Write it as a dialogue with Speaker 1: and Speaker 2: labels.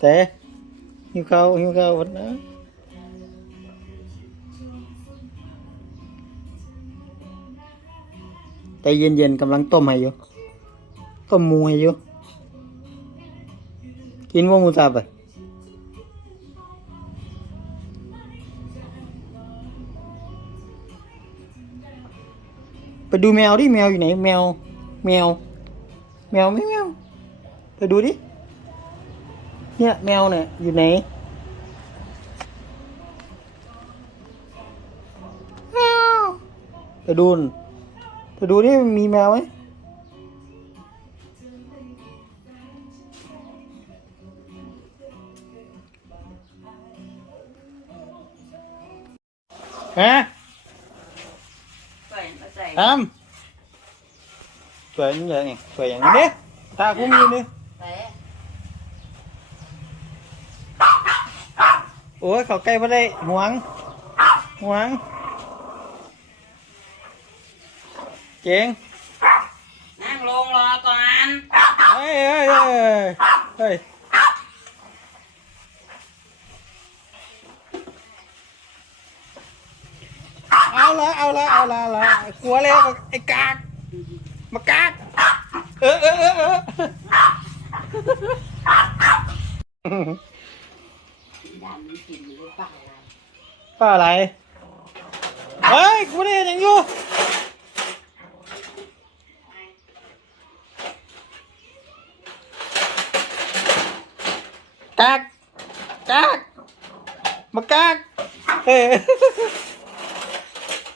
Speaker 1: แต่หิวข้าวหิวข้าววันนะใจเย็นๆกำลังต้มให้อยู่ต้มมูให้อยู่กินว่ามูสับอะไปดูแมวดิแมวอยู่ไหนแมว แมว แมวไม่แมวไปดูดิ เนี่ยแมวเนี่ยอยู่ไหนแมวไปดูนไปดูดิมีแมวไหมฮะ
Speaker 2: ใส่มาใส่
Speaker 1: ทำสวยอย่างนี้สวยอย่างนี้ดิตาคุ้มยืนดิ
Speaker 2: ใส่
Speaker 1: โอ้ยเขาใกล้ไม่ได้หวงหวงเจ๋ง
Speaker 2: นั่งลงรอก่อน
Speaker 1: เฮ้ยเฮ้ยเฮ้ยเฮ้ยเอาละเอาละเอาละเอาละกลัวแล้วไอ้กากมากากเออเออเออ เออ
Speaker 2: ดันกินหรือเปล่า
Speaker 1: ป้าอะไร เฮ้ย กูได้เห็นยังอยู่ กาก กาก มากาก เฮ้ย